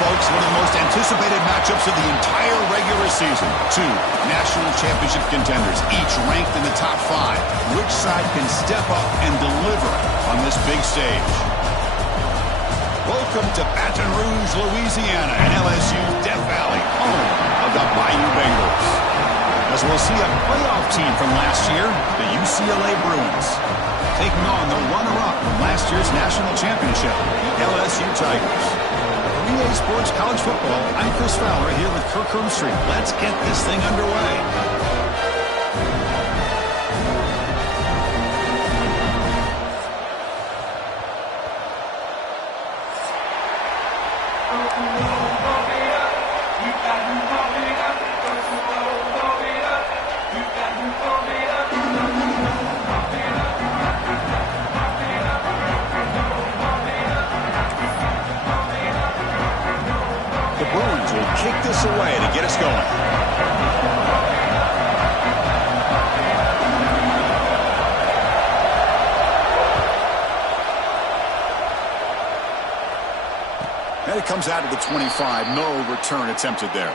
folks, one of the most anticipated matchups of the entire regular season. Two national championship contenders, each ranked in the top 5. Which side can step up and deliver on this big stage? Welcome to Baton Rouge, Louisiana, and LSU's Death Valley, home of the Bayou Bengals. As we'll see a playoff team from last year, the UCLA Bruins, taking on the runner-up from last year's national championship, the LSU Tigers. 3A Sports College Football, I'm Chris Fowler here with Kirk Hermstreet. Let's get this thing underway. Kick this away to get us going. And it comes out to the 25. No return attempted there.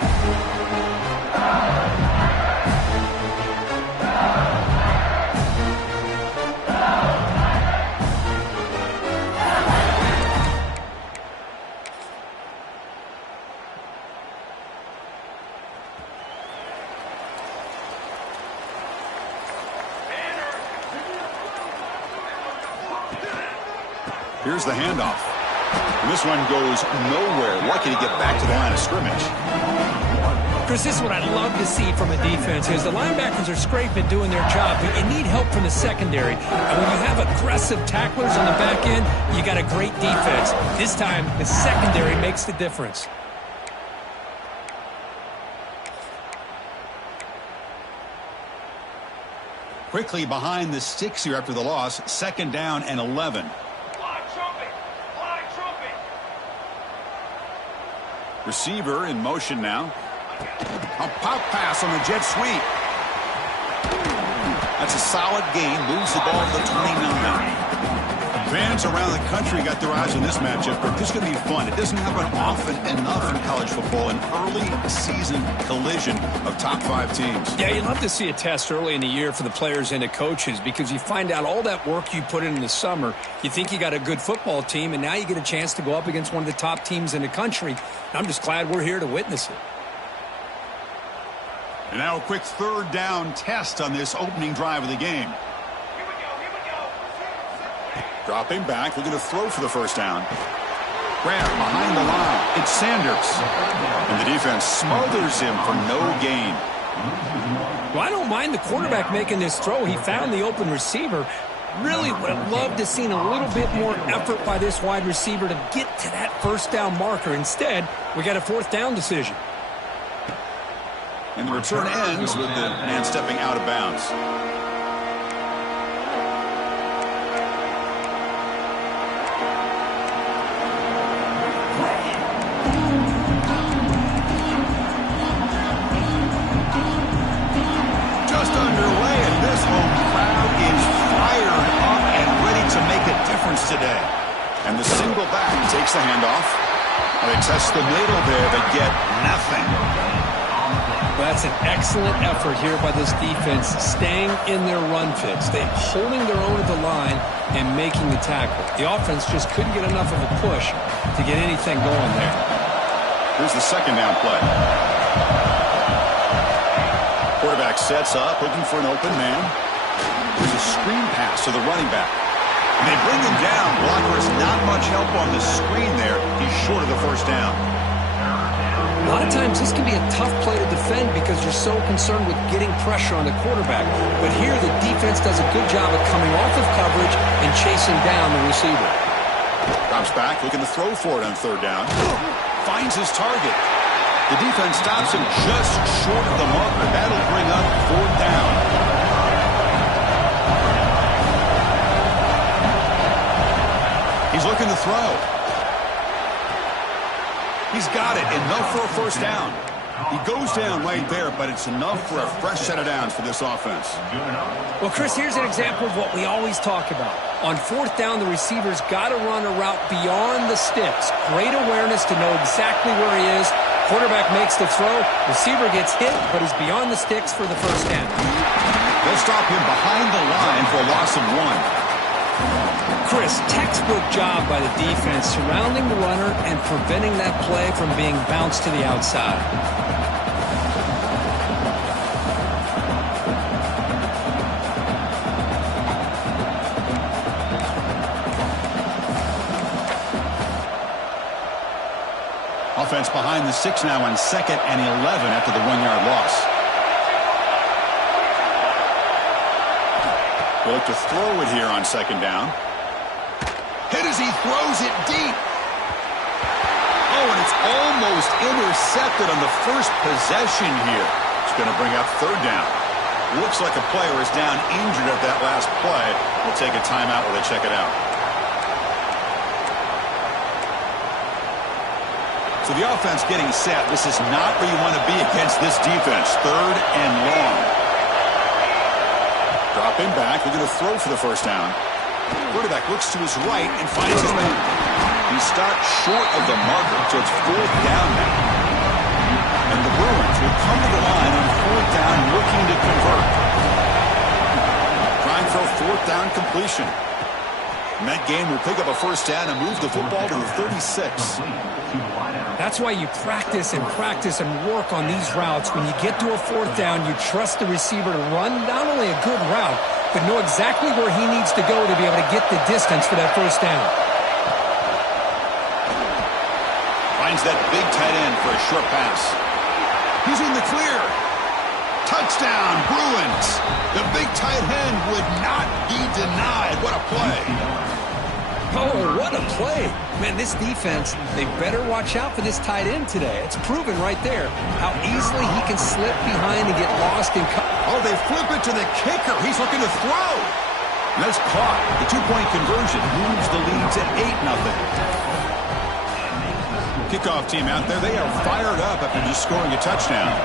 Here's the handoff. And this one goes nowhere. Lucky to get back to the line of scrimmage. Chris, this is what I'd love to see from a defense is the linebackers are scraping, doing their job, but you need help from the secondary. And when you have aggressive tacklers on the back end, you got a great defense. This time, the secondary makes the difference. Quickly behind the sticks here after the loss. 2nd down and 11. Receiver in motion now. A pop pass on the jet sweep. That's a solid gain. Moves the ball to the 29. Fans around the country got their eyes on this matchup. But this is going to be fun. It doesn't happen often enough in college football. An early season collision of top 5 teams. Yeah, you'd love to see a test early in the year for the players and the coaches because you find out all that work you put in the summer. You think you got a good football team, and now you get a chance to go up against one of the top teams in the country. I'm just glad we're here to witness it. And now a quick 3rd down test on this opening drive of the game. Dropping back, looking to throw for the 1st down. Grant behind the line. It's Sanders. And the defense smothers him for no gain. Well, I don't mind the quarterback making this throw. He found the open receiver. Really would have loved to seen a little bit more effort by this wide receiver to get to that 1st down marker. Instead, we got a 4th down decision. And the return ends with the man stepping out of bounds. Just underway, and this home crowd is fired up and ready to make a difference today. And the single back takes the handoff. They test the middle there, but get nothing. Well, that's an excellent effort here by this defense, staying in their run fits. They're holding their own at the line and making the tackle. The offense just couldn't get enough of a push to get anything going there. Here's the 2nd down play. Quarterback sets up, looking for an open man. There's a screen pass to the running back. And they bring him down. Blocker has not much help on the screen there. He's short of the 1st down. A lot of times this can be a tough play to defend because you're so concerned with getting pressure on the quarterback. But here the defense does a good job of coming off of coverage and chasing down the receiver. Drops back, looking to throw for it on 3rd down. Finds his target. The defense stops him just short of the marker. That'll bring up 4th down. He's looking to throw. He's got it. Enough for a 1st down. He goes down right there, but it's enough for a fresh set of downs for this offense. Well, Chris, here's an example of what we always talk about. On fourth down, the receiver's got to run a route beyond the sticks. Great awareness to know exactly where he is. Quarterback makes the throw. Receiver gets hit, but he's beyond the sticks for the first down. They'll stop him behind the line for a loss of 1. Chris, textbook job by the defense surrounding the runner and preventing that play from being bounced to the outside. Offense behind the 6 now on 2nd and 11 after the 1-yard loss. We'll look to throw it here on 2nd down. Hit as he throws it deep. Oh, and it's almost intercepted on the first possession here. It's going to bring up 3rd down. Looks like a player is down injured at that last play. We'll take a timeout while they check it out. So the offense getting set. This is not where you want to be against this defense. 3rd and long. Dropping back. We're going to throw for the first down. Quarterback looks to his right and finds his man. He stopped short of the marker, so it's 4th down now. And the Bruins will come to the line on 4th down, looking to convert. Trying for a 4th down completion. And that game will pick up a first down and move the football to the 36. That's why you practice and practice and work on these routes. When you get to a 4th down, you trust the receiver to run not only a good route, but know exactly where he needs to go to be able to get the distance for that first down. Finds that big tight end for a short pass. He's in the clear. Touchdown, Bruins. The big tight end would not be denied. What a play. Oh, what a play. Man, this defense, they better watch out for this tight end today. It's proven right there how easily he can slip behind and get lost in coverage. Oh, they flip it to the kicker. He's looking to throw. And that's caught. The 2-point conversion moves the lead to 8-0. Kickoff team out there. They are fired up after just scoring a touchdown.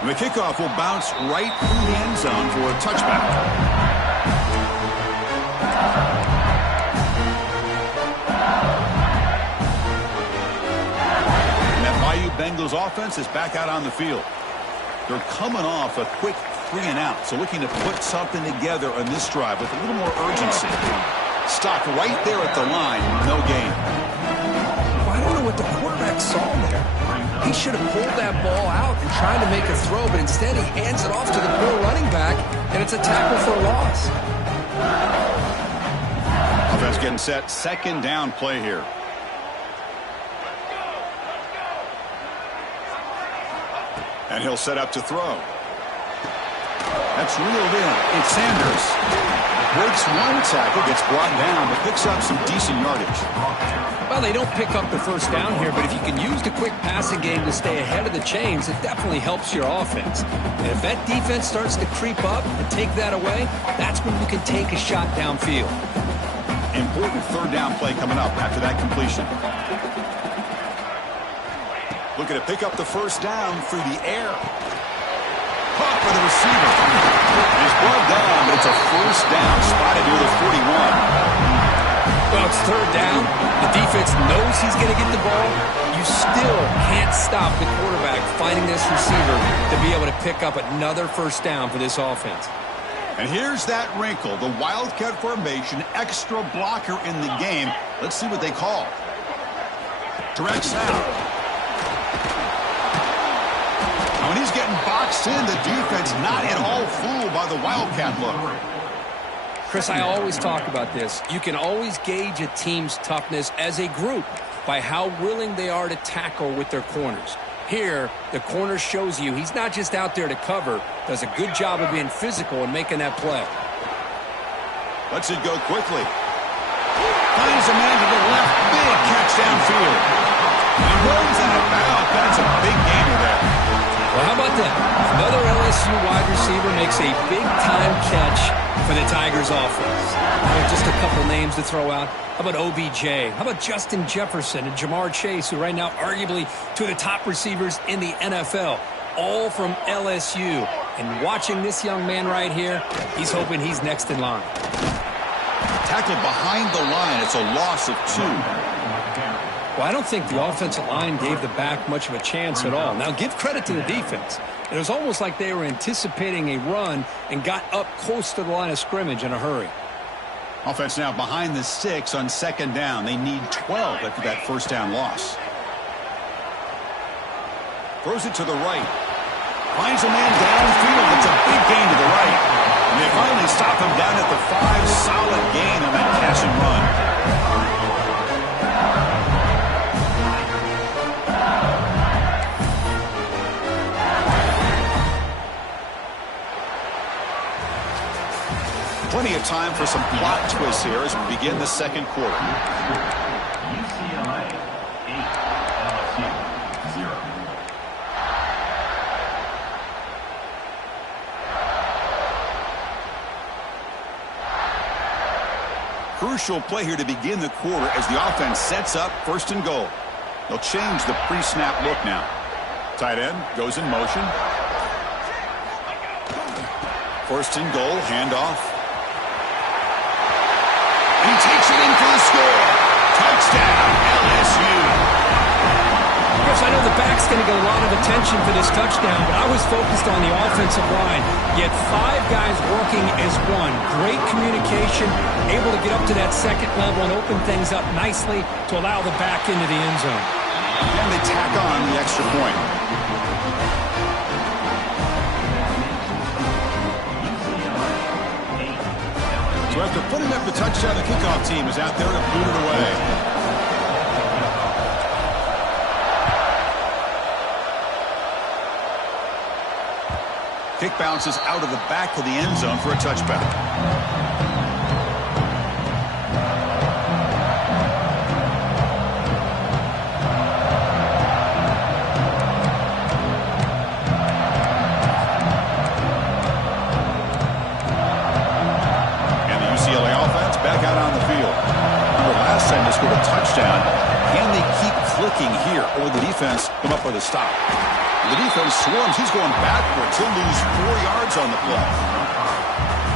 And the kickoff will bounce right through the end zone for a touchback. And that Bayou Bengals offense is back out on the field. They're coming off a quick 3-and-out, so looking to put something together on this drive with a little more urgency. Stopped right there at the line, no gain. Well, I don't know what the quarterback saw there. He should have pulled that ball out and tried to make a throw, but instead he hands it off to the poor running back, and it's a tackle for a loss. Offense getting set. 2nd down play here. And he'll set up to throw. That's reeled in. It's Sanders. Breaks one tackle, gets brought down, but picks up some decent yardage. Well, they don't pick up the first down here, but if you can use the quick passing game to stay ahead of the chains, it definitely helps your offense. And if that defense starts to creep up and take that away, that's when you can take a shot downfield. Important 3rd down play coming up after that completion. Looking to pick up the first down through the air. Caught by the receiver. He's brought down, but it's a first down spotted near the 41. Well, it's 3rd down. The defense knows he's going to get the ball. You still can't stop the quarterback finding this receiver to be able to pick up another first down for this offense. And here's that wrinkle, the Wildcat formation, extra blocker in the game. Let's see what they call. Direct snap. When he's getting boxed in, the defense not at all fooled by the Wildcat look. Chris, I always talk about this. You can always gauge a team's toughness as a group by how willing they are to tackle with their corners. Here, the corner shows you he's not just out there to cover, does a good job of being physical and making that play. Lets it go quickly. Finds a man to the left. Big catch downfield. And runs out of bounds. That's a big gainer there. Well, how about that? Another LSU wide receiver makes a big-time catch for the Tigers his offense. Just a couple names to throw out. How about OBJ? How about Justin Jefferson and Jamar Chase, who right now arguably two of the top receivers in the NFL, all from LSU. And watching this young man right here, he's hoping he's next in line. Tackled behind the line. It's a loss of 2. Well, I don't think the offensive line gave the back much of a chance at all. Now, give credit to the defense. It was almost like they were anticipating a run and got up close to the line of scrimmage in a hurry. Offense now behind the 6 on 2nd down. They need 12 after that first down loss. Throws it to the right. Finds a man downfield. It's a big gain to the right. And they finally stop him down at the 5. Solid gain on that catch and run. Plenty of time for some plot twists here as we begin the second quarter. UCLA 8, LSU 0. Crucial play here to begin the quarter as the offense sets up 1st and goal. They'll change the pre-snap look now. Tight end goes in motion. 1st and goal, handoff. He takes it in for the score. Touchdown, LSU. Chris, I know the back's going to get a lot of attention for this touchdown, but I was focused on the offensive line. Yet 5 guys working as one. Great communication, able to get up to that 2nd level and open things up nicely to allow the back into the end zone. And they tack on the extra point. So after putting up the touchdown, the kickoff team is out there to boot it away. Kick bounces out of the back of the end zone for a touchback. Back out on the field. Remember last time they scored a touchdown. Can they keep clicking here, or will the defense come up with a stop? The defense swarms. He's going backwards. He'll lose 4 yards on the play.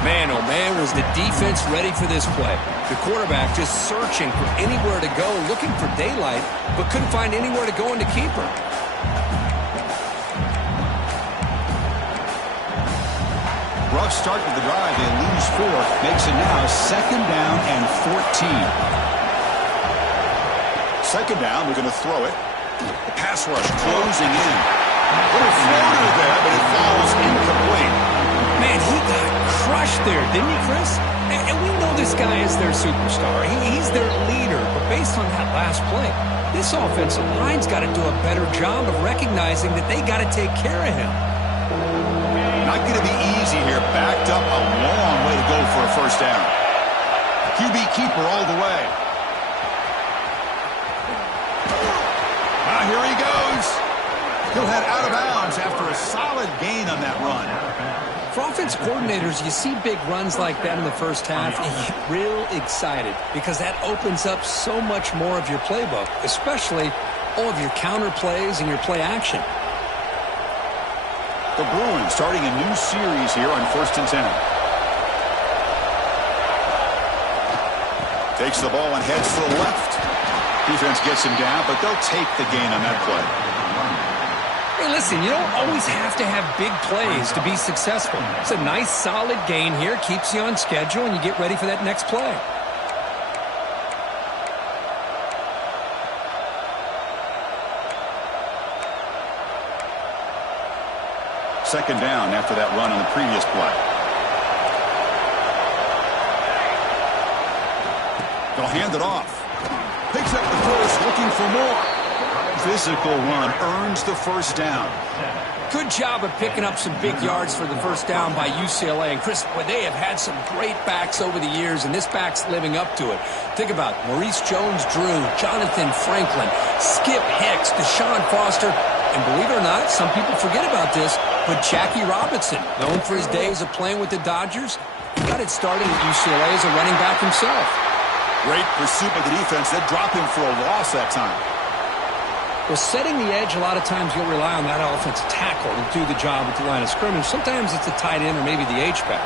Man, oh man, was the defense ready for this play. The quarterback just searching for anywhere to go, looking for daylight, but couldn't find anywhere to go in the keeper. Rough start to the drive. They lose 4. Makes it now 2nd down and 14. 2nd down. They're going to throw it. The pass rush closing in. Little floater there, but it falls incomplete. Man, he got crushed there, didn't he, Chris? And we know this guy is their superstar. He's their leader. But based on that last play, this offensive line's got to do a better job of recognizing that they got to take care of him. Not going to be easy here. Backed up a long way to go for a first down. QB keeper all the way. Here he goes. He'll head out of bounds after a solid gain on that run. For offense coordinators, you see big runs like that in the first half, and you get real excited because that opens up so much more of your playbook, especially all of your counter plays and your play action. The Bruins starting a new series here on 1st and 10. Takes the ball and heads to the left. Defense gets him down, but they'll take the gain on that play. Hey, listen, you don't always have to have big plays to be successful. It's a nice, solid gain here, keeps you on schedule, and you get ready for that next play. Second down after that run on the previous play. They'll hand it off. Picks up the first, looking for more. Physical run earns the first down. Good job of picking up some big yards for the first down by UCLA. And Chris, well, they have had some great backs over the years, and this back's living up to it. Think about Maurice Jones-Drew, Jonathan Franklin, Skip Hicks, Deshaun Foster, and believe it or not, some people forget about this, But Jackie Robinson, known for his days of playing with the Dodgers, he got it started at UCLA as a running back himself. Great pursuit by the defense. That dropped him for a loss that time. Well, setting the edge, a lot of times you'll rely on that offensive tackle to do the job at the line of scrimmage. Sometimes it's the tight end or maybe the H-back.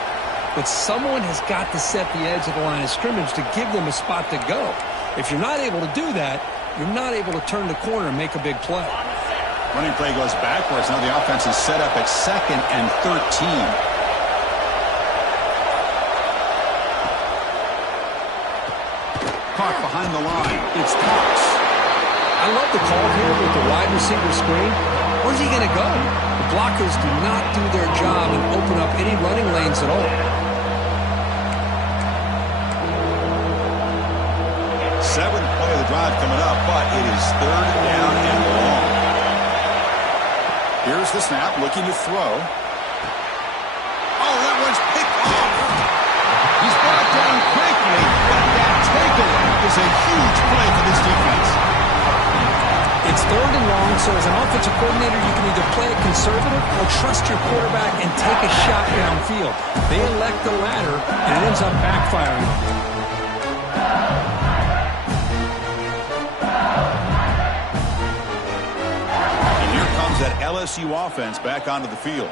But someone has got to set the edge of the line of scrimmage to give them a spot to go. If you're not able to do that, you're not able to turn the corner and make a big play. Running play goes backwards. Now the offense is set up at 2nd and 13. Caught behind the line. It's Cox. I love the call here with the wide receiver screen. Where's he going to go? The blockers do not do their job and open up any running lanes at all. 7th play of the drive coming up, but it is 3rd down and long. Here's the snap, looking to throw. Oh, that one's picked off. He's brought down quickly, but that takeaway is a huge play for this defense. It's 3rd and long, so as an offensive coordinator, you can either play it conservative or trust your quarterback and take a shot downfield. They elect the latter, and it ends up backfiring. And here comes that LSU offense back onto the field.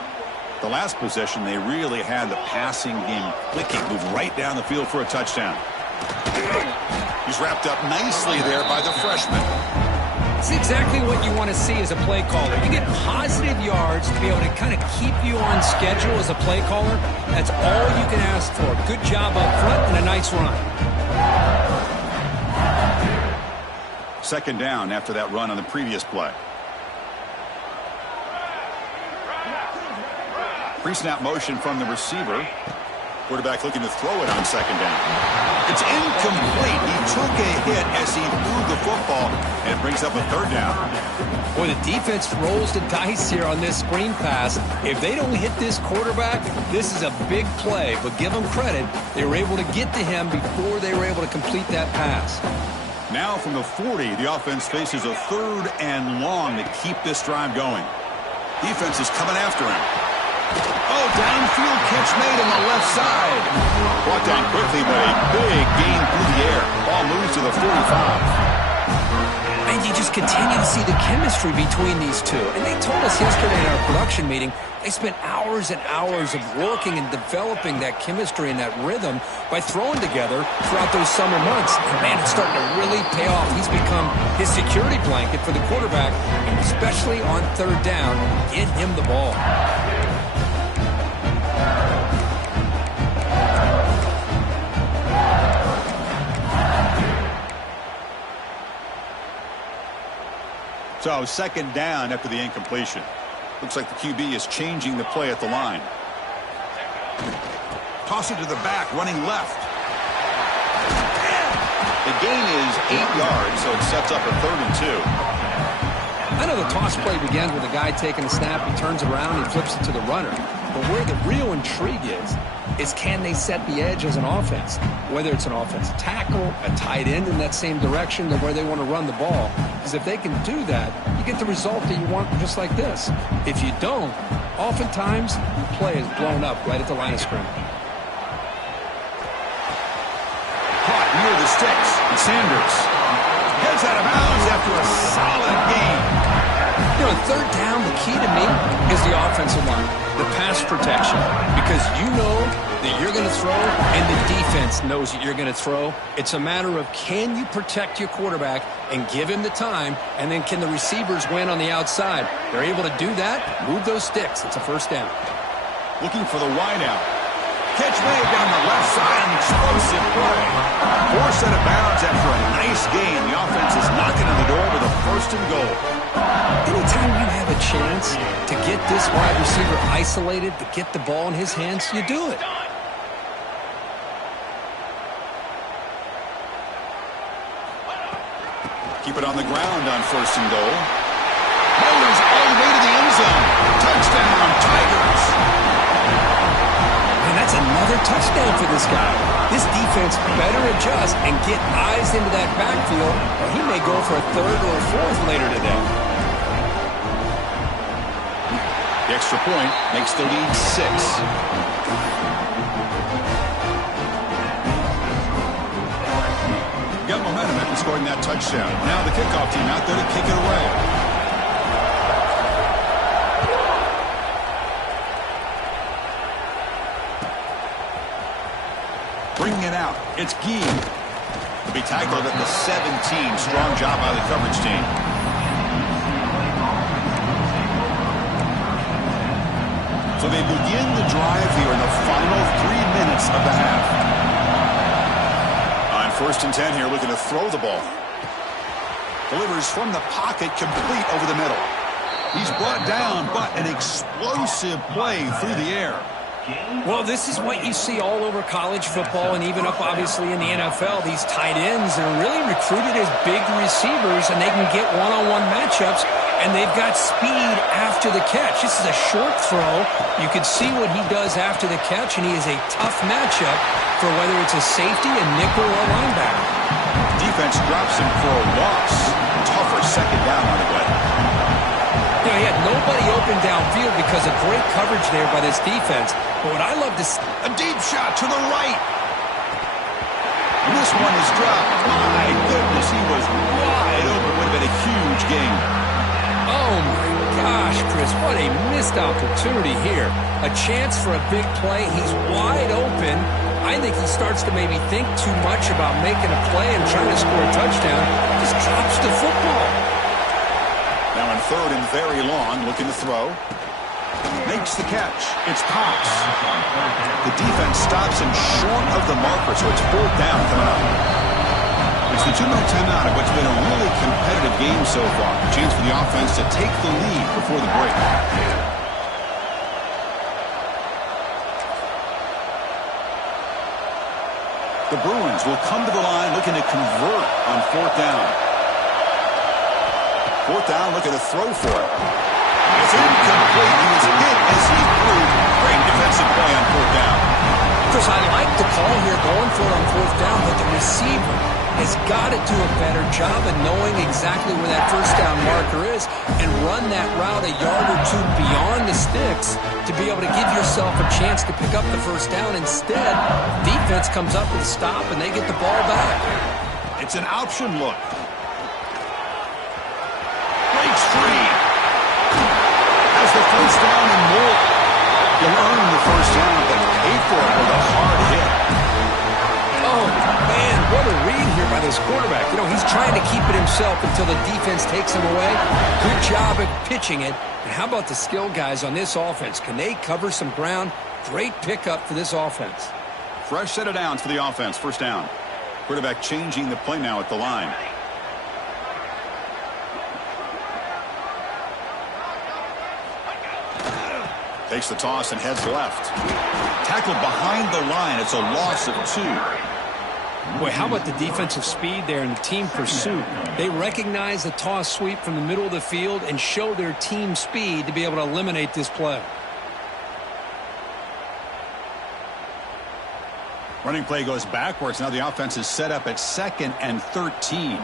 The last possession, they really had the passing game clicking, moved right down the field for a touchdown. He's wrapped up nicely there by the freshman. It's exactly what you want to see as a play caller. You get positive yards to be able to kind of keep you on schedule as a play caller. That's all you can ask for. Good job up front and a nice run. 2nd down after that run on the previous play. Pre-snap motion from the receiver. Quarterback looking to throw it on 2nd down. It's incomplete. He took a hit as he threw the football, and it brings up a 3rd down. Boy, the defense rolls the dice here on this screen pass. If they don't hit this quarterback, this is a big play. But give them credit. They were able to get to him before they were able to complete that pass. Now from the 40, the offense faces a 3rd and long to keep this drive going. Defense is coming after him. Oh, downfield catch made on the left side. Brought down quickly, but a big gain through the air. Ball moves to the 45. And you just continue to see the chemistry between these two. And they told us yesterday in our production meeting, they spent hours and hours of working and developing that chemistry and that rhythm by throwing together throughout those summer months. And man, it's starting to really pay off. He's become his security blanket for the quarterback, and especially on 3rd down, get him the ball. So 2nd down after the incompletion. Looks like the QB is changing the play at the line. Toss it to the back, running left. The gain is 8 yards, so it sets up a 3rd and 2. I know the toss play begins with a guy taking a snap, he turns around and flips it to the runner. But where the real intrigue is can they set the edge as an offense? Whether it's an offensive tackle, a tight end in that same direction to where they want to run the ball. Because if they can do that, you get the result that you want just like this. If you don't, oftentimes the play is blown up right at the line of scrimmage. Caught near the sticks, and Sanders heads out of bounds after a solid gain. You know, 3rd down, the key to me is the offensive line, the pass protection, because you know that you're going to throw and the defense knows that you're going to throw. It's a matter of can you protect your quarterback and give him the time, and then can the receivers win on the outside? They're able to do that, move those sticks. It's a 1st down. Looking for the wideout. Catch made down the left side, an explosive play. 4 set of bounds after a nice gain. The offense is knocking on the door with a 1st and goal. Anytime you have a chance to get this wide receiver isolated, to get the ball in his hands, you do it. Keep it on the ground on 1st and goal. Motors all the way to the end zone. Touchdown, Tigers. And that's another touchdown for this guy. This defense better adjust and get eyes into that backfield, or he may go for a 3rd or a 4th later today. The extra point makes the lead 6. Got momentum after scoring that touchdown. Now the kickoff team out there to kick it away. Bringing it out. It's Gee. Will be tackled at the 17. Strong job by the coverage team. So they begin the drive here in the final 3 minutes of the half. On 1st and 10 here, looking to throw the ball. Delivers from the pocket, complete over the middle. He's brought down, but an explosive play through the air. Well, this is what you see all over college football and even up, obviously, in the NFL. These tight ends are really recruited as big receivers, and they can get one-on-one matchups, and they've got speed after the catch. This is a short throw. You can see what he does after the catch, and he is a tough matchup for whether it's a safety, a nickel, or a linebacker. Defense drops him for a loss. Tougher second down on the way. You know, he had nobody open downfield because of great coverage there by this defense. But what I love to see... A deep shot to the right. And this one is dropped. My goodness, he was wide open. Would have been a huge gain. Oh, my gosh, Chris, what a missed opportunity here. A chance for a big play. He's wide open. I think he starts to maybe think too much about making a play and trying to score a touchdown. Just drops the football. Now on 3rd and very long, looking to throw. Makes the catch. It's Pops. The defense stops him short of the marker, so it's 4th down coming up. It's the 2-minute timeout of what's been a really competitive game so far. A chance for the offense to take the lead before the break. The Bruins will come to the line looking to convert on 4th down. 4th down, looking to throw for it. It's incomplete. He was hit as he threw. Great defensive play on 4th down. Chris, I like the call here going for it on 4th down, but the receiver has got to do a better job of knowing exactly where that 1st down marker is and run that route a yard or two beyond the sticks to be able to give yourself a chance to pick up the 1st down. Instead, defense comes up with a stop and they get the ball back. It's an option look. Breaks free. Has the 1st down and more. You'll earn the 1st down, but pay for it with a hard hit. Oh, man, what a read here by this quarterback. You know, he's trying to keep it himself until the defense takes him away. Good job at pitching it. And how about the skill guys on this offense? Can they cover some ground? Great pickup for this offense. Fresh set of downs for the offense. 1st down. Quarterback changing the play now at the line. Takes the toss and heads left. Tackled behind the line. It's a loss of 2. Boy, how about the defensive speed there and the team pursuit? They recognize the toss sweep from the middle of the field and show their team speed to be able to eliminate this play. Running play goes backwards. Now the offense is set up at 2nd and 13.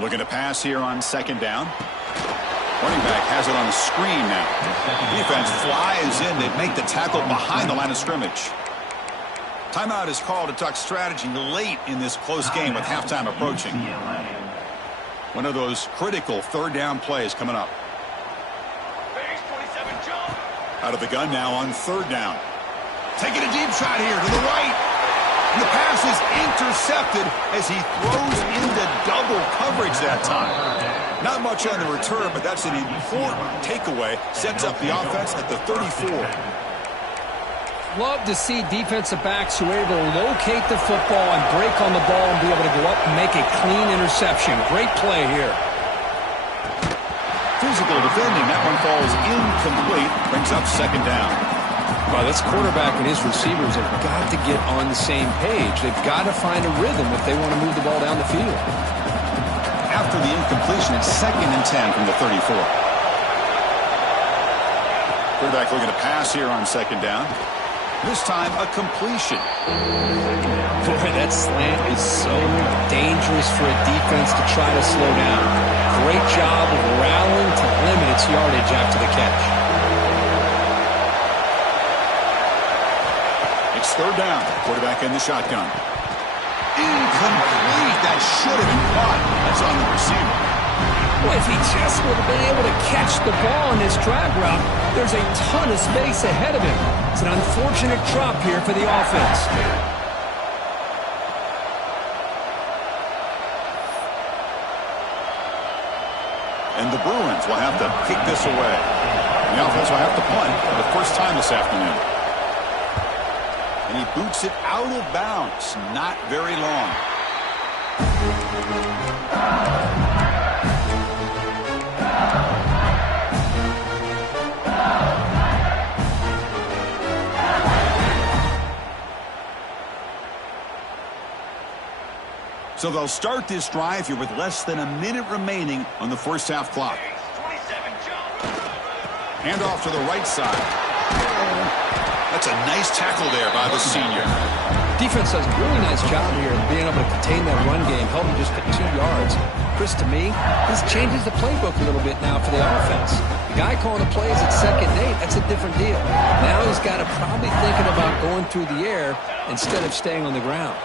Looking to pass here on 2nd down. Running back has it on the screen now. Defense flies in. They make the tackle behind the line of scrimmage. Timeout is called to talk strategy late in this close game with halftime approaching. One of those critical 3rd down plays coming up. Out of the gun now on 3rd down. Taking a deep shot here to the right. And the pass is intercepted as he throws into double coverage that time. Not much on the return, but that's an important takeaway. Sets up the offense at the 34. Love to see defensive backs who are able to locate the football and break on the ball and be able to go up and make a clean interception. Great play here. Physical defending. That one falls incomplete. Brings up 2nd down. Well, this quarterback and his receivers have got to get on the same page. They've got to find a rhythm if they want to move the ball down the field. After after the incompletion, it's 2nd and 10 from the 34. Quarterback looking to pass here on 2nd down. This time, a completion. Boy, that slant is so dangerous for a defense to try to slow down. Great job of rallying to limit its yardage after the catch. It's 3rd down. Quarterback in the shotgun. Incomplete. That should have been caught. That's on the receiver. Well, if he just would have been able to catch the ball in this drag route, there's a ton of space ahead of him. It's an unfortunate drop here for the offense. And the Bruins will have to kick this away. The offense will have to punt for the first time this afternoon. And he boots it out of bounds. Not very long. So they'll start this drive here with less than a minute remaining on the first half clock. Hand off to the right side. That's a nice tackle there by the senior. Defense does a really nice job here of being able to contain that run game, help him just get 2 yards. Chris, to me, this changes the playbook a little bit now for the offense. The guy calling the plays at 2nd and 8, that's a different deal. Now he's got to probably thinking about going through the air instead of staying on the ground.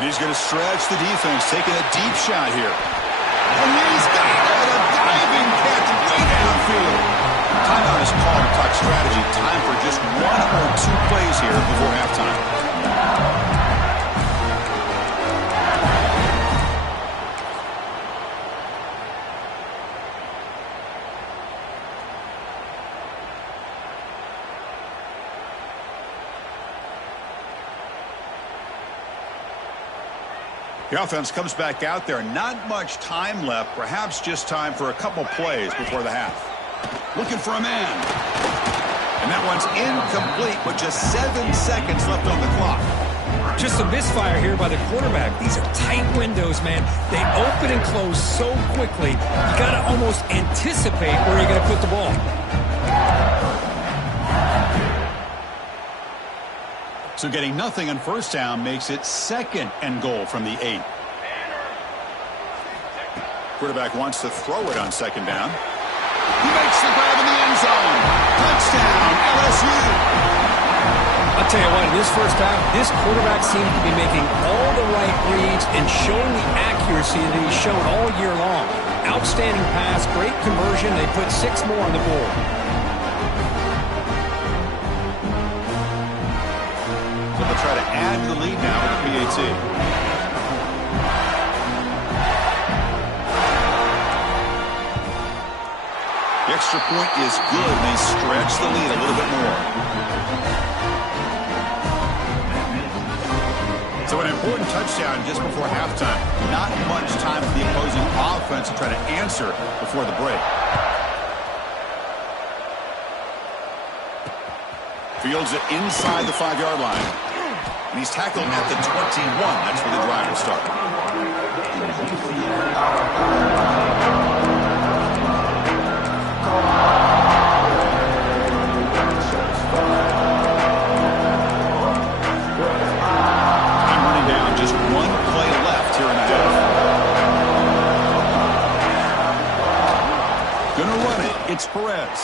And he's going to stretch the defense, taking a deep shot here. And he's got it, a diving catch way downfield. Timeout is called to talk strategy. Time for just 1 or 2 plays here before halftime. The offense comes back out there. Not much time left. Perhaps just time for a couple plays before the half. Looking for a man. And that one's incomplete with just 7 seconds left on the clock. Just a misfire here by the quarterback. These are tight windows, man. They open and close so quickly. You got to almost anticipate where you're going to put the ball. So getting nothing on first down makes it 2nd and goal from the 8. Quarterback wants to throw it on 2nd down. He makes the grab in the end zone. Touchdown, LSU. I'll tell you what, in this first half, this quarterback seems to be making all the right reads and showing the accuracy that he's shown all year long. Outstanding pass, great conversion. They put 6 more on the board. They'll try to add to the lead now with the PAT. The extra point is good. They stretch the lead a little bit more. So an important touchdown just before halftime. Not much time for the opposing offense to try to answer before the break. Fields it inside the 5-yard line. And he's tackled at the 21. That's where the drive will start. I'm running down. Just 1 play left here in the half. Gonna run it. It's Perez.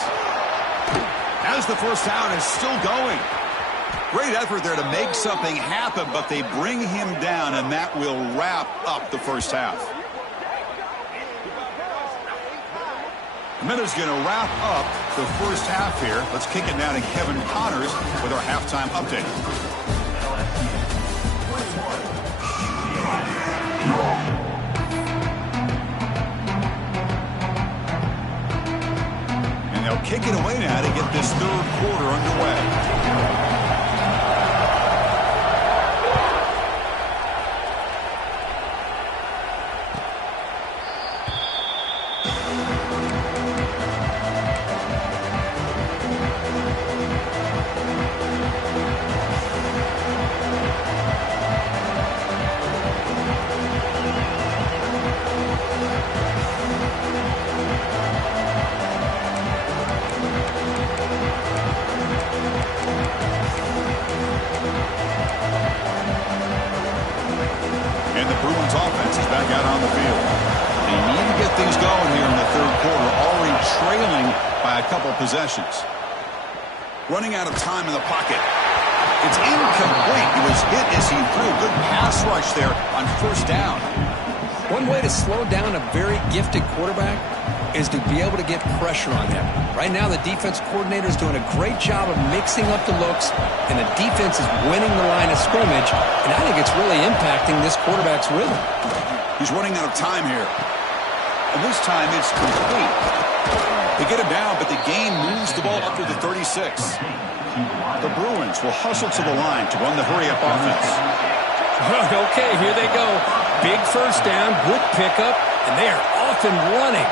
As the first down is still going. Great effort there to make something happen, but they bring him down, and that will wrap up the first half. And that is going to wrap up the first half here. Let's kick it now to Kevin Connors with our halftime update. And they'll kick it away now to get this 3rd quarter underway. Bruins offense is back out on the field. They need to get things going here in the third quarter, already trailing by a couple possessions. Running out of time in the pocket. It's incomplete. He was hit as he threw. Good pass rush there on first down. One way to slow down a very gifted quarterback is to be able to get pressure on him. Right now, the defense coordinator is doing a great job of mixing up the looks, and the defense is winning the line of scrimmage, and I think it's really impacting this quarterback's rhythm. He's running out of time here. And this time it's complete. They get him down, but the gain moves the ball up to the 36. The Bruins will hustle to the line to run the hurry-up offense. Okay, here they go. Big first down, good pickup, and they are off and running.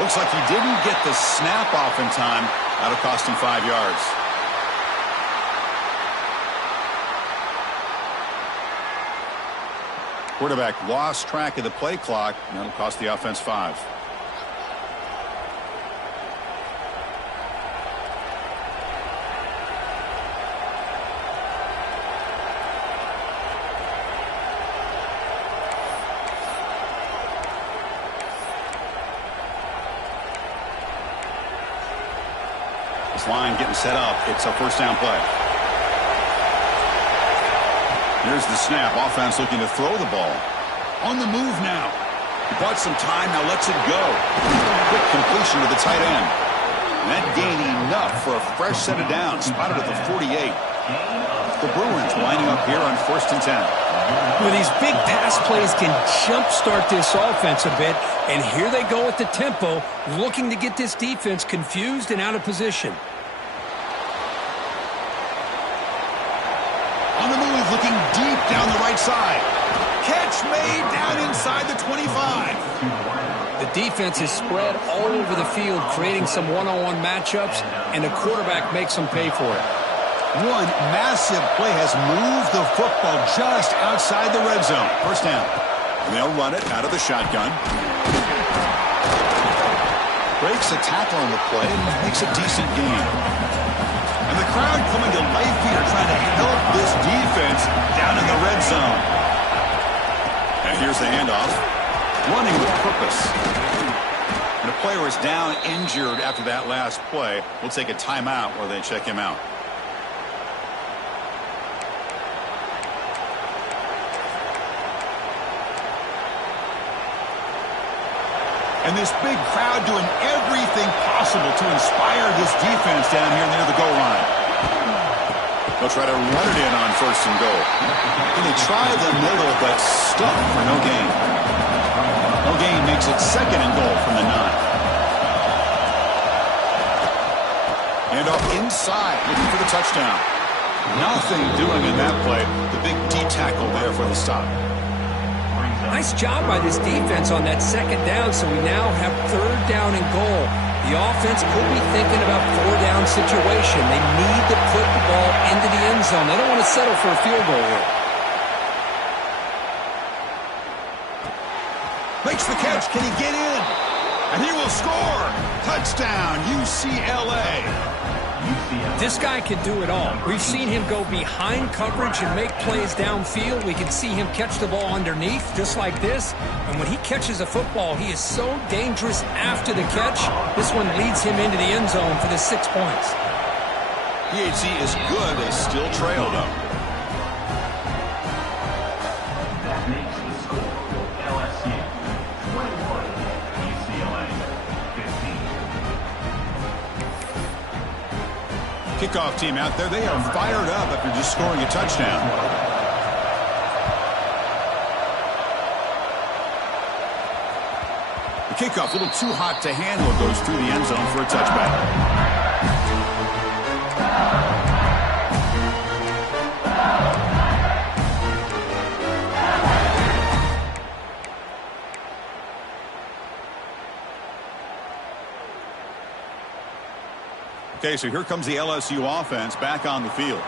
Looks like he didn't get the snap off in time. That'll cost him 5 yards. Quarterback lost track of the play clock. That'll cost the offense 5. Line getting set up. It's a first down play. Here's the snap. Offense looking to throw the ball. On the move now. He bought some time. Now lets it go. Quick completion to the tight end. And that gained enough for a fresh set of downs. Spotted at the 48. The Bruins lining up here on 1st and 10. Well, these big pass plays can jumpstart this offense a bit. And here they go at the tempo, looking to get this defense confused and out of position. On the move, looking deep down the right side. Catch made down inside the 25. The defense is spread all over the field, creating some one-on-one matchups, and the quarterback makes them pay for it. One massive play has moved the football just outside the red zone. First down. And they'll run it out of the shotgun. Breaks a tackle on the play and makes a decent gain. And the crowd coming to life here, trying to help this defense down in the red zone. And here's the handoff. Running with purpose. And a player is down injured after that last play. We'll take a timeout while they check him out. And this big crowd doing everything possible to inspire this defense down here near the goal line. They'll try to run it in on 1st and goal. And they try the middle, but stuck for no gain. No gain makes it 2nd and goal from the 9. And off inside, looking for the touchdown. Nothing doing in that play. The big D tackle there for the stop. Nice job by this defense on that 2nd down, so we now have 3rd down and goal. The offense could be thinking about 4-down situation. They need to put the ball into the end zone. They don't want to settle for a field goal here. Makes the catch. Can he get in? And he will score. Touchdown, UCLA. This guy can do it all. We've seen him go behind coverage and make plays downfield. We can see him catch the ball underneath, just like this. And when he catches a football, he is so dangerous after the catch. This one leads him into the end zone for the 6 points. PHC is good. They still trail, though. That makes the score LSU 21, UCLA 15. Kickoff team out there. They are fired up after just scoring a touchdown. The kickoff, a little too hot to handle. It goes through the end zone for a touchback. Okay, so here comes the LSU offense back on the field.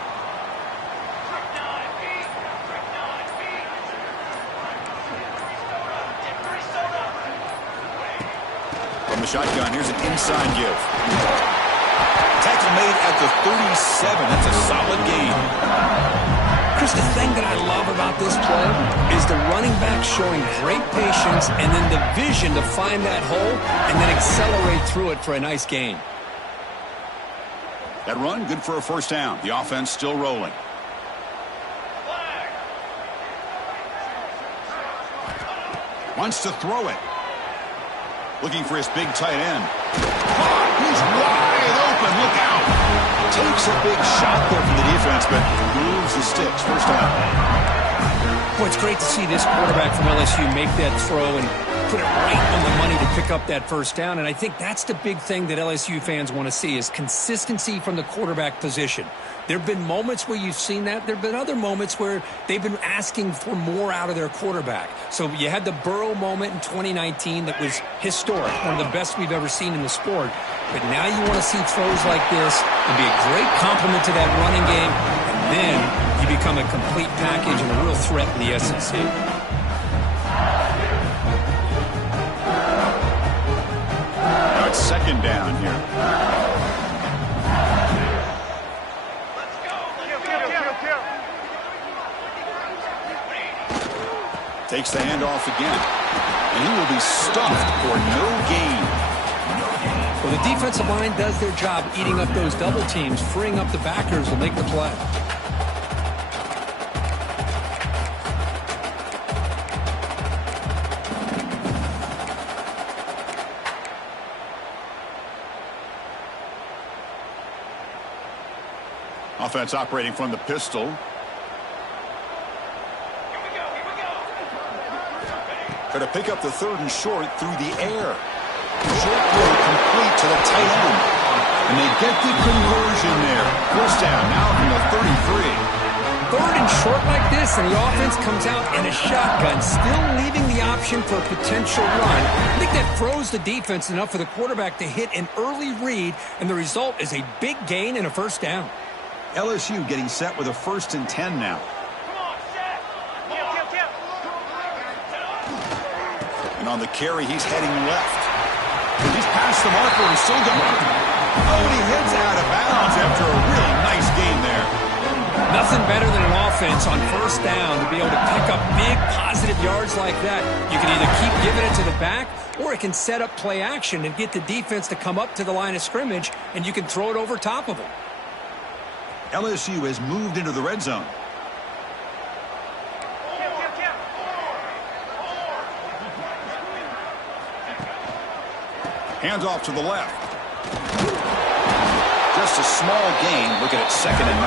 From the shotgun, here's an inside give. Tackle made at the 37. That's a solid gain. Chris, the thing that I love about this play is the running back showing great patience and then the vision to find that hole and then accelerate through it for a nice gain. That run, good for a first down. The offense still rolling. Wants to throw it. Looking for his big tight end. He's wide open. Look out. Takes a big shot there from the defense, but moves the sticks. First down. Boy, it's great to see this quarterback from LSU make that throw and put it right on the money to pick up that first down. And I think that's the big thing that LSU fans want to see is consistency from the quarterback position. There have been moments where you've seen that. There have been other moments where they've been asking for more out of their quarterback. So you had the Burrow moment in 2019 that was historic, one of the best we've ever seen in the sport. But now you want to see throws like this and be a great complement to that running game. And then you become a complete package and a real threat in the SEC. Now it's second down here. Takes the handoff again. And he will be stuffed for no gain. Well, the defensive line does their job eating up those double teams, freeing up the backers to make the play. Offense operating from the pistol. Going to pick up the third and short through the air. Short throw complete to the tight end. And they get the conversion there. First down now from the 33. Third and short like this, and the offense comes out in a shotgun, still leaving the option for a potential run. I think that throws the defense enough for the quarterback to hit an early read, and the result is a big gain and a first down. LSU getting set with a 1st and 10 now. And on the carry, he's heading left. He's past the marker and still going. Oh, and he heads out of bounds after a really nice gain there. Nothing better than an offense on first down to be able to pick up big positive yards like that. You can either keep giving it to the back, or it can set up play action and get the defense to come up to the line of scrimmage, and you can throw it over top of them. LSU has moved into the red zone. Hands off to the left. Just a small gain. Looking at 2nd and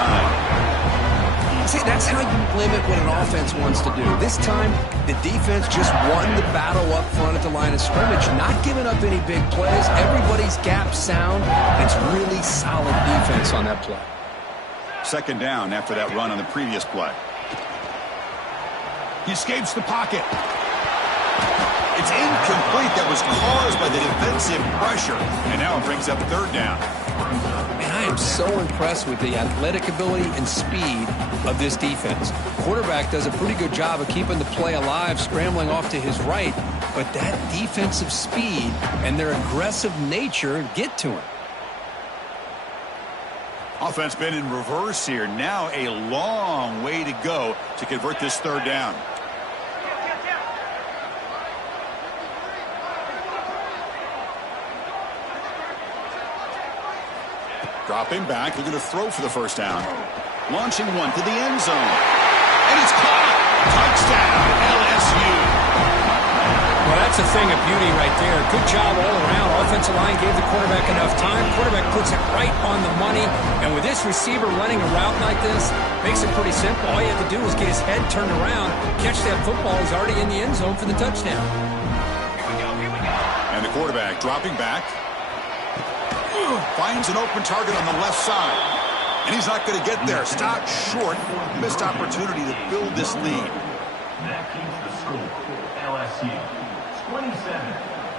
9. See, that's how you limit what an offense wants to do. This time, the defense just won the battle up front at the line of scrimmage, not giving up any big plays. Everybody's gap sound. It's really solid defense on that play. 2nd down after that run on the previous play. He escapes the pocket. It's incomplete. That was caused by the defensive pressure. And now it brings up 3rd down. And I am so impressed with the athletic ability and speed of this defense. Quarterback does a pretty good job of keeping the play alive, scrambling off to his right. But that defensive speed and their aggressive nature get to him. Offense been in reverse here. Now a long way to go to convert this 3rd down. Dropping back, looking to throw for the first down. Launching one to the end zone. And it's caught. Touchdown, LSU. Well, that's a thing of beauty right there. Good job all around. Offensive line gave the quarterback enough time. Quarterback puts it right on the money. And with this receiver running a route like this, makes it pretty simple. All you have to do is get his head turned around, catch that football. He's already in the end zone for the touchdown. And the quarterback dropping back. Finds an open target on the left side. And he's not going to get there. Stopped short. Missed opportunity to build this lead. That keeps the score. LSU 27,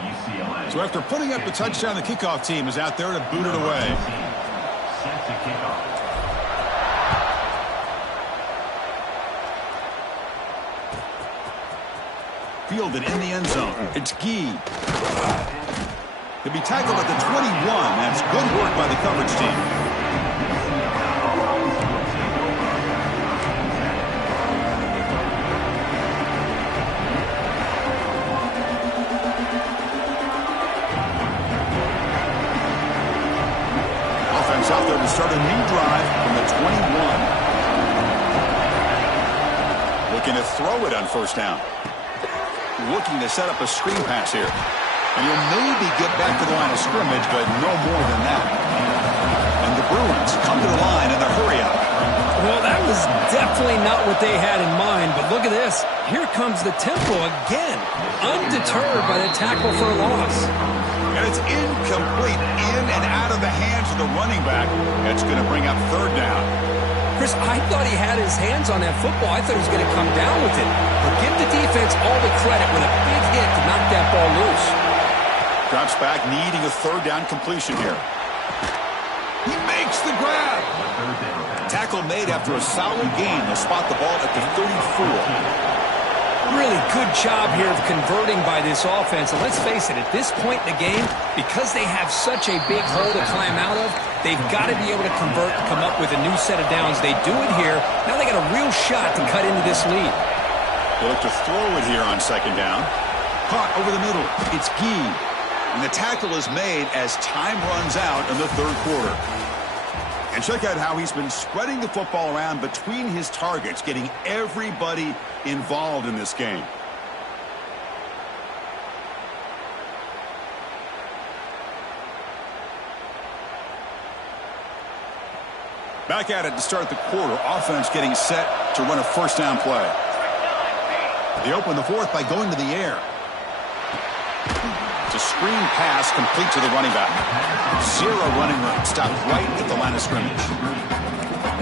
UCLA. So after putting up the touchdown, the kickoff team is out there to boot it away. set to kick off. Fielded in the end zone. It's Gee. He'll be tackled at the 21. That's good work by the coverage team. Offense out there to start a new drive from the 21. Looking to throw it on first down. Looking to set up a screen pass here. And he'll maybe get back to the line of scrimmage, but no more than that. And the Bruins come to the line in a hurry up. Well, that was definitely not what they had in mind, but look at this. Here comes the tempo again. Undeterred by the tackle for a loss. And it's incomplete, in and out of the hands of the running back. That's going to bring up third down. Chris, I thought he had his hands on that football. I thought he was going to come down with it. But give the defense all the credit with a big hit to knock that ball loose. Drops back, needing a third down completion here. He makes the grab. Tackle made after a solid gain. They'll spot the ball at the 34. Really good job here of converting by this offense. And let's face it, at this point in the game, because they have such a big hole to climb out of, they've got to be able to convert and come up with a new set of downs. They do it here. Now they got a real shot to cut into this lead. They look to throw it here on second down. Caught over the middle. It's Gee. And the tackle is made as time runs out in the third quarter. And check out how he's been spreading the football around between his targets, getting everybody involved in this game. Back at it to start the quarter. Offense getting set to run a first down play. They open the fourth by going to the air. It's a screen pass complete to the running back. Zero running room. Stopped right at the line of scrimmage.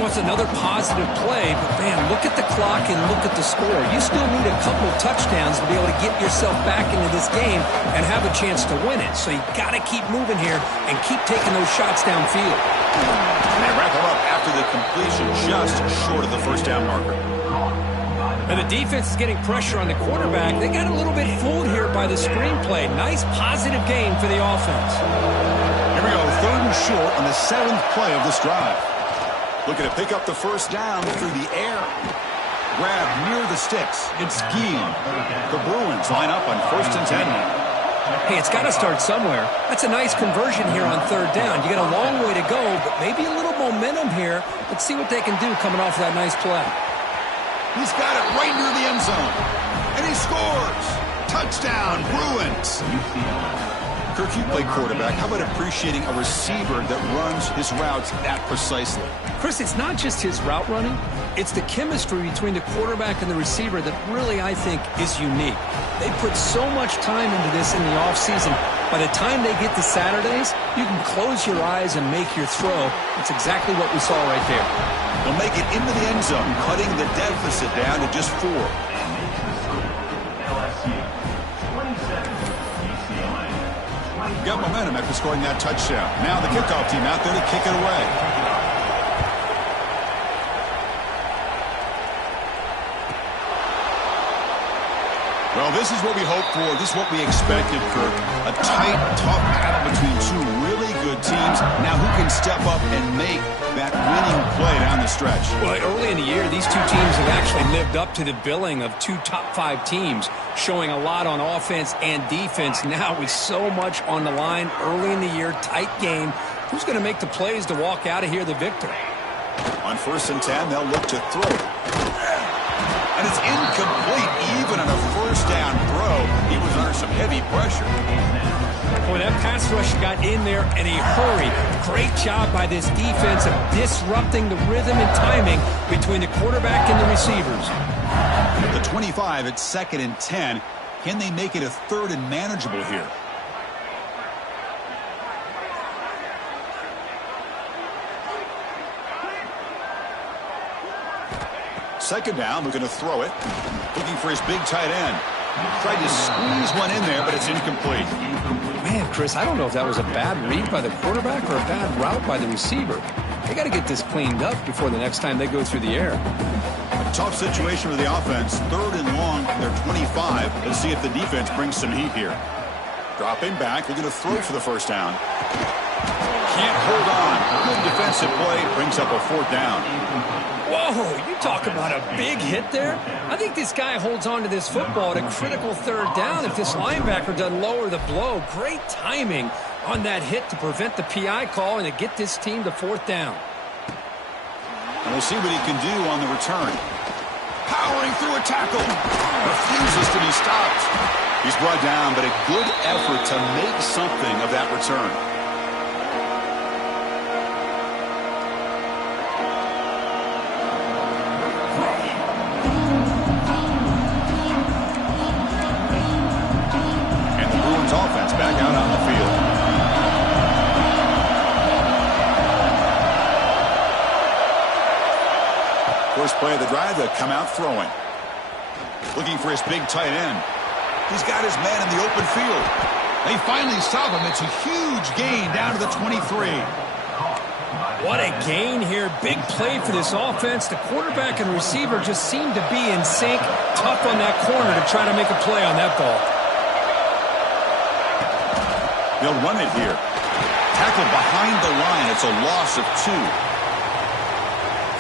Well, it's another positive play, but man, look at the clock and look at the score. You still need a couple of touchdowns to be able to get yourself back into this game and have a chance to win it. So you got to keep moving here and keep taking those shots downfield. And they wrap him up after the completion, just short of the first down marker. And the defense is getting pressure on the quarterback. They got a little bit fooled here by the screenplay. Nice positive gain for the offense. Here we go, third and short on the seventh play of this drive. Looking to pick up the first down through the air. Grab near the sticks. It's Gee. The Bruins line up on first and 10. Hey, it's got to start somewhere. That's a nice conversion here on third down. You got a long way to go, but maybe a little momentum here. Let's see what they can do coming off of that nice play. He's got it right near the end zone. And he scores. Touchdown, Bruins. Kirk, you play quarterback. How about appreciating a receiver that runs his routes that precisely? Chris, it's not just his route running. It's the chemistry between the quarterback and the receiver that really, I think, is unique. They put so much time into this in the offseason. By the time they get to Saturdays, you can close your eyes and make your throw. That's exactly what we saw right there. They'll make it into the end zone, cutting the deficit down to just 4. Got momentum after scoring that touchdown. Now the kickoff team out there to kick it away. Well, this is what we hoped for. This is what we expected, Kirk. A tight, tough battle between two really good teams. Now who can step up and make that winning play down the stretch? Well, early in the year, these two teams have actually lived up to the billing of two top-5 teams, showing a lot on offense and defense. Now with so much on the line early in the year, tight game, who's going to make the plays to walk out of here the victor? On first and 10, they'll look to throw. And it's incomplete, even on a first down throw. He was under some heavy pressure. Boy, that pass rush got in there in a hurry. Great job by this defense of disrupting the rhythm and timing between the quarterback and the receivers. The 25 at second and 10. Can they make it a third and manageable here? Second down, looking to throw it. Looking for his big tight end. Tried to squeeze one in there, but it's incomplete. Man, Chris, I don't know if that was a bad read by the quarterback or a bad route by the receiver. They got to get this cleaned up before the next time they go through the air. Tough situation for the offense. 3rd and long. They're 25. Let's see if the defense brings some heat here. Dropping back. They're going to throw for the first down. Can't hold on. Good defensive play. Brings up a 4th down. Whoa, you talk about a big hit there. I think this guy holds on to this football at a critical 3rd down if this linebacker doesn't lower the blow. Great timing on that hit to prevent the PI call and to get this team to 4th down. And we'll see what he can do on the return. Powering through a tackle. Refuses to be stopped. He's brought down, but a good effort to make something of that return. And the Bruins offense back out on the field. First play of the drive, they'll come out throwing. Looking for his big tight end. He's got his man in the open field. They finally stop him. It's a huge gain down to the 23. What a gain here. Big play for this offense. The quarterback and receiver just seem to be in sync. Tough on that corner to try to make a play on that ball. They'll run it here. Tackle behind the line. It's a loss of 2.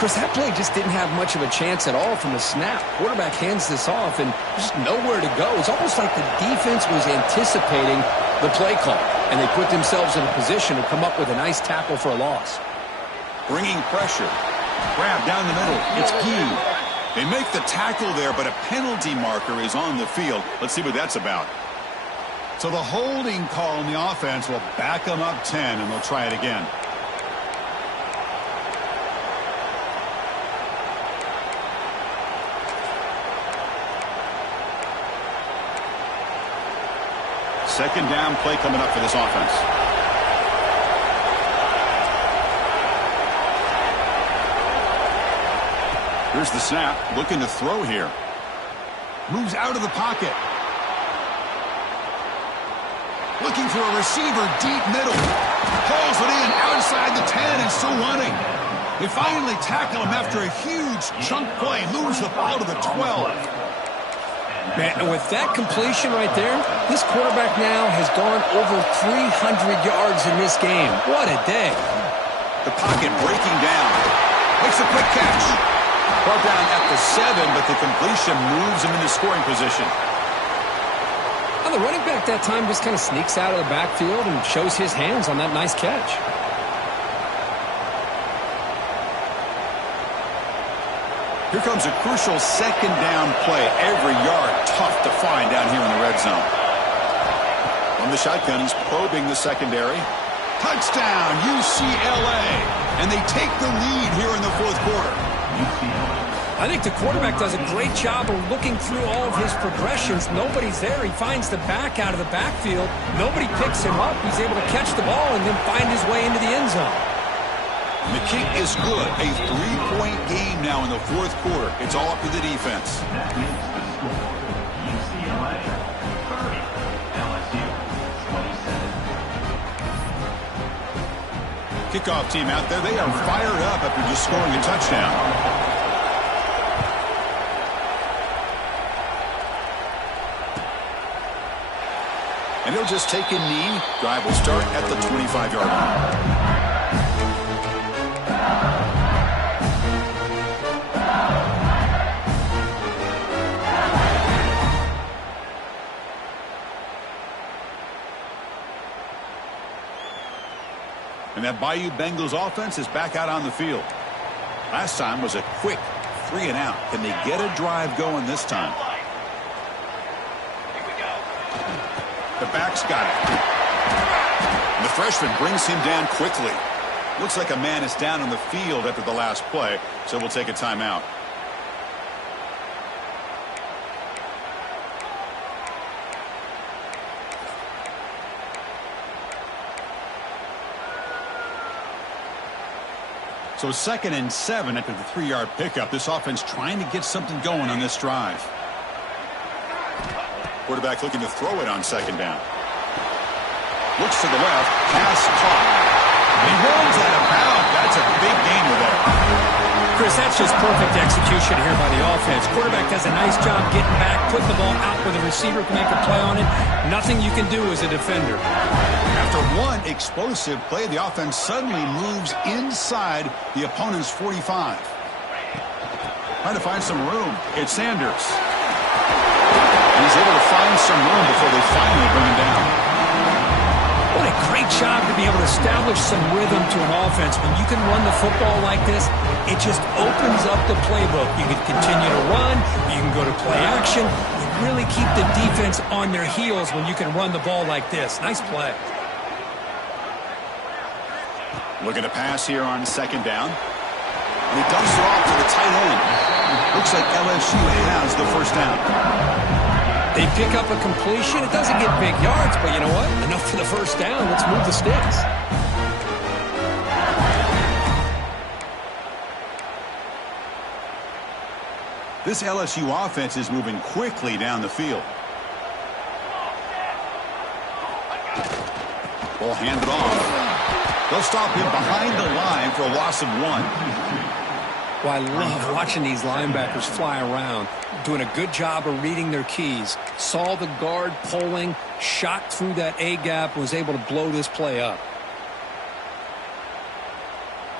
Chris, that play just didn't have much of a chance at all from the snap. Quarterback hands this off, and there's nowhere to go. It's almost like the defense was anticipating the play call, and they put themselves in a position to come up with a nice tackle for a loss. Bringing pressure. Grab down the middle. It's Guy. They make the tackle there, but a penalty marker is on the field. Let's see what that's about. So the holding call on the offense will back them up 10, and they'll try it again. Second down play coming up for this offense. Here's the snap. Looking to throw here. Moves out of the pocket. Looking for a receiver deep middle. Pulls it in outside the 10 and still running. They finally tackle him after a huge chunk play. Moves the ball to the 12. Man, and with that completion right there, this quarterback now has gone over 300 yards in this game. What a day. The pocket breaking down. Makes a quick catch. Brought down at the 7, but the completion moves him into scoring position. Well, the running back that time just kind of sneaks out of the backfield and shows his hands on that nice catch. Here comes a crucial second down play. Every yard tough to find down here in the red zone. From the shotgun, he's probing the secondary. Touchdown, UCLA. And they take the lead here in the 4th quarter. I think the quarterback does a great job of looking through all of his progressions. Nobody's there. He finds the back out of the backfield. Nobody picks him up. He's able to catch the ball and then find his way into the end zone. And the kick is good. A 3-point game now in the 4th quarter. It's all up to the defense. UCLA 30, LSU 27. Kickoff team out there. They are fired up after just scoring a touchdown. And he'll just take a knee. Drive will start at the 25-yard line. And that Bayou Bengals offense is back out on the field. Last time was a quick 3 and out. Can they get a drive going this time? The back's got it. And the freshman brings him down quickly. Looks like a man is down on the field after the last play, so we'll take a timeout. So 2nd and 7 after the 3-yard pickup. This offense trying to get something going on this drive. Quarterback looking to throw it on 2nd down. Looks to the left. Pass caught. He rolls out of bounds. That's That's a big gain with that. Chris, that's just perfect execution here by the offense. Quarterback does a nice job getting back, putting the ball out where the receiver can make a play on it. Nothing you can do as a defender. After one explosive play, the offense suddenly moves inside the opponent's 45. Trying to find some room. It's Sanders. He's able to find some room before they finally bring him down. What a great job to be able to establish some rhythm to an offense. When you can run the football like this, it just opens up the playbook. You can continue to run. You can go to play action. You really keep the defense on their heels when you can run the ball like this. Nice play. Looking to pass here on second down. And he dumps it off to the tight end. Looks like LSU has the first down. They pick up a completion. It doesn't get big yards, but you know what? Enough for the first down. Let's move the sticks. This LSU offense is moving quickly down the field. Ball handed off. They'll stop him behind the line for a loss of 1. Well, I love watching these linebackers fly around, doing a good job of reading their keys. Saw the guard pulling, shot through that A-gap, was able to blow this play up.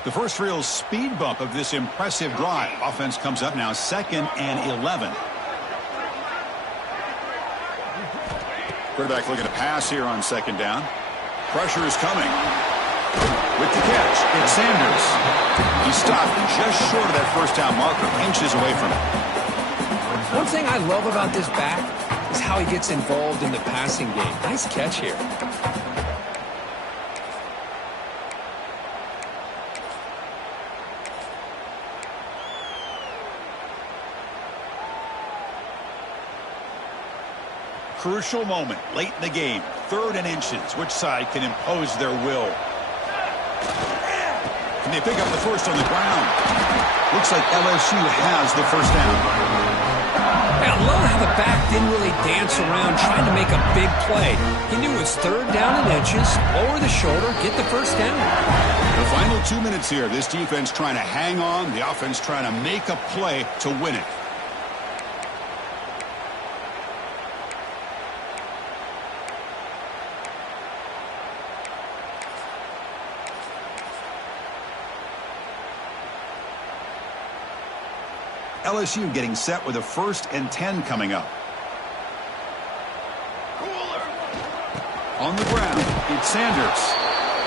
The first real speed bump of this impressive drive. Offense comes up now 2nd and 11. Quarterback looking to pass here on second down. Pressure is coming. With the catch, it's Sanders. He stopped just short of that first down marker, inches away from it. One thing I love about this back is how he gets involved in the passing game. Nice catch here. Crucial moment late in the game. 3rd and inches. Which side can impose their will? Can they pick up the first on the ground? Looks like LSU has the first down. I love how the back didn't really dance around trying to make a big play. He knew it was 3rd down and inches, lower the shoulder, get the first down. The final 2 minutes here. This defense trying to hang on. The offense trying to make a play to win it. LSU getting set with a 1st and 10 coming up. On the ground, it's Sanders.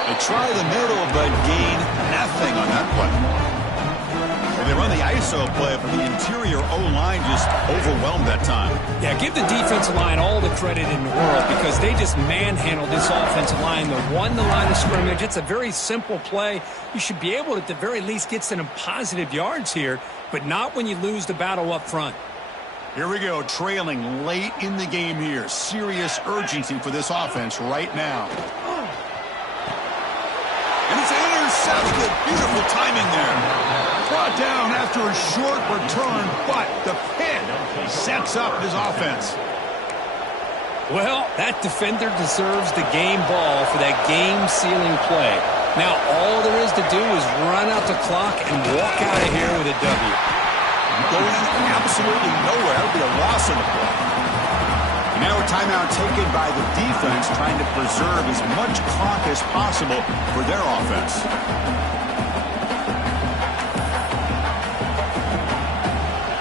They try the middle, but gain nothing on that play. And they run the ISO play, but the interior O-line just overwhelmed that time. Yeah, give the defensive line all the credit in the world because they just manhandled this offensive line. They won the line of scrimmage. It's a very simple play. You should be able to, at the very least, get some positive yards here, but not when you lose the battle up front. Here we go, trailing late in the game here. Serious urgency for this offense right now. And it's intercepted. Beautiful timing there. Brought down after a short return, but the pin sets up his offense. Well, that defender deserves the game ball for that game-sealing play. Now all there is to do is run out the clock and walk out of here with a W. Going absolutely nowhere. That would be a loss in the play. And now a timeout taken by the defense, trying to preserve as much clock as possible for their offense.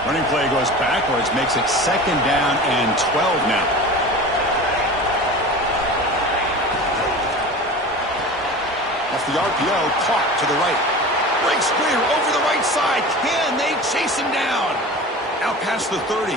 Running play goes backwards, makes it 2nd down and 12 now. Off the RPO, caught to the right. Breaks clear over the right side. Can they chase him down? Out past the 30.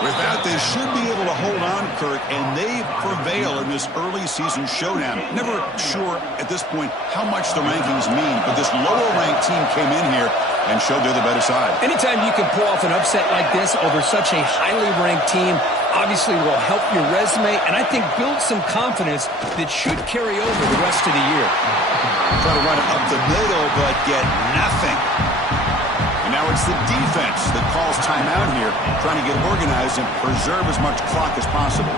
With that, they should be able to hold on, Kurt, and they prevail in this early season showdown. Never sure at this point how much the rankings mean, but this lower-ranked team came in here and showed they're the better side. Anytime you can pull off an upset like this over such a highly ranked team, obviously will help your resume, and I think build some confidence that should carry over the rest of the year. Try to run it up the middle, but get nothing. And now it's the defense that calls timeout here, trying to get organized and preserve as much clock as possible.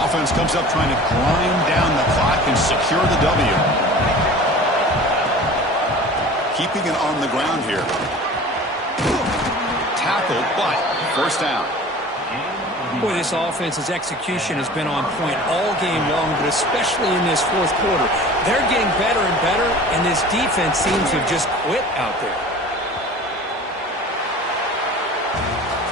Offense comes up trying to grind down the clock and secure the W. keeping it on the ground here. Tackled, but first down. Boy, this offense's execution has been on point all game long, but especially in this fourth quarter. They're getting better and better, and this defense seems to have just quit out there.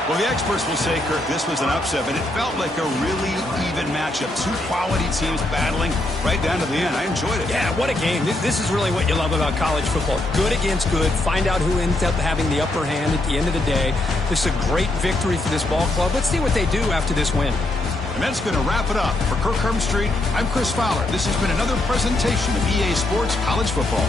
Well, the experts will say, Kirk, this was an upset, but it felt like a really even matchup. Two quality teams battling right down to the end. I enjoyed it. Yeah, what a game. This is really what you love about college football. Good against good. Find out who ends up having the upper hand at the end of the day. This is a great victory for this ball club. Let's see what they do after this win. And that's going to wrap it up. For Kirk Street, I'm Chris Fowler. This has been another presentation of EA Sports College Football.